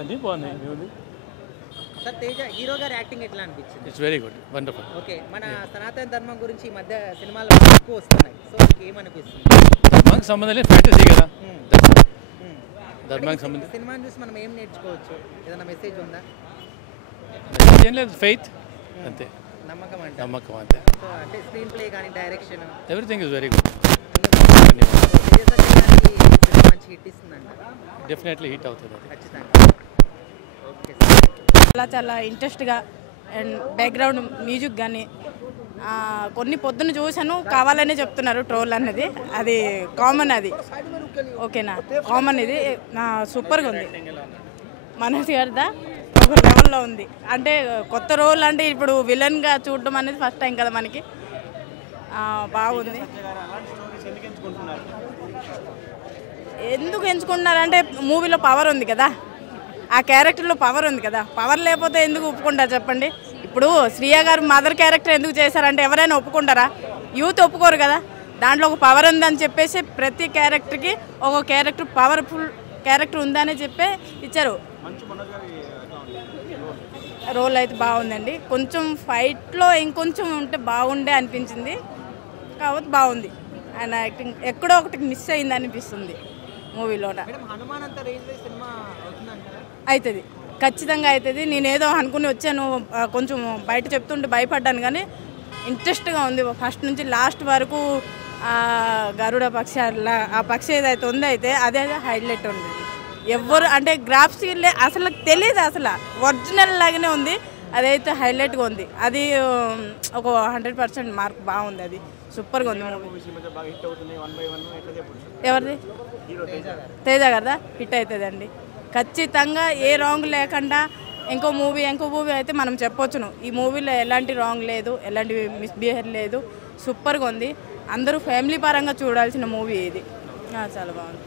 అన్నీ బాగున్నాయి. Sir Teja hero గారి యాక్టింగ్ ఎట్లా అనిపించింది? It's very good, wonderful. Okay, మన సనాతన ధర్మం గురించి ఈ మధ్య సినిమాలు ఎక్కువ వస్తున్నాయి, సో ఏమనిపిస్తుంది? ధర్మానికి సంబంధం లేదు, ఫ్యాంటసీ కదా. ధర్మానికి సంబంధం సినిమాని చూసి మనం ఏం నేర్చుకోవచ్చు? ఏదైనా మెసేజ్ ఉందా? ఏం లేదు, ఫెయిత్ అంతే, నమ్మకం అంటే. నమ్మకం అంతే. సో అంటే స్క్రీన్ ప్లే కానీ direction everything is very good. మంచి హిట్ ఇస్తుందంట. డెఫినెట్లీ హిట్ అవుతుంది అది. ఖచ్చితంగా. ఓకే చాలా చాలా ఇంట్రెస్ట్గా అండ్ బ్యాక్గ్రౌండ్ మ్యూజిక్ కానీ కొన్ని పొద్దున్న చూశాను, కావాలనే చెప్తున్నారు ట్రోల్ అన్నది, అది కామన్, అది ఓకేనా, కామన్. ఇది సూపర్గా ఉంది. మనోజ్ గారిదా ఒక లెవెల్లో ఉంది. అంటే కొత్త రోల్ అంటే ఇప్పుడు విలన్గా చూడడం అనేది ఫస్ట్ టైం కదా మనకి. బాగుంది. ఎందుకు ఎంచుకుంటున్నారంటే మూవీలో పవర్ ఉంది కదా, ఆ క్యారెక్టర్లో పవర్ ఉంది కదా. పవర్ లేకపోతే ఎందుకు ఒప్పుకుంటారు చెప్పండి? ఇప్పుడు శ్రీయ గారు మదర్ క్యారెక్టర్ ఎందుకు చేశారంటే ఎవరైనా ఒప్పుకుంటారా? యూత్ ఒప్పుకోరు కదా. దాంట్లో ఒక పవర్ ఉందని చెప్పేసి ప్రతి క్యారెక్టర్కి ఒక క్యారెక్టర్ పవర్ఫుల్ క్యారెక్టర్ ఉందని చెప్పి ఇచ్చారు. రోల్ అయితే బాగుందండి. కొంచెం ఫైట్లో ఇంకొంచెం ఉంటే బాగుండే అనిపించింది, కాబట్టి బాగుంది. ఆయన యాక్టింగ్ ఎక్కడో ఒకటి మిస్ అయింది అనిపిస్తుంది మూవీలో. అవుతుంది, ఖచ్చితంగా అవుతుంది. నేనేదో అనుకుని వచ్చాను, కొంచెం బయట చెప్తుంటే భయపడ్డాను, కానీ ఇంట్రెస్ట్గా ఉంది ఫస్ట్ నుంచి లాస్ట్ వరకు. గరుడ పక్షి ఆ పక్షి ఏదైతే ఉందో అయితే అదే హైలైట్ ఉంది. ఎవరు అంటే గ్రాఫ్స్ అసలు తెలియదు, అసలు ఒరిజినల్ లాగానే ఉంది. అదైతే హైలైట్గా ఉంది. అది ఒక 100% మార్క్ బాగుంది. అది సూపర్గా ఉంది. ఎవరిది? తేజ గారిదా హిట్ అవుతుంది అండి ఖచ్చితంగా. ఏ రాంగ్ లేకుండా ఇంకో మూవీ అయితే మనం చెప్పొచ్చును, ఈ మూవీలో ఎలాంటి రాంగ్ లేదు, ఎలాంటి మిస్బిహేవ్ లేదు, సూపర్గా ఉంది. అందరూ ఫ్యామిలీ పరంగా చూడాల్సిన మూవీ ఇది. చాలా బాగుంది.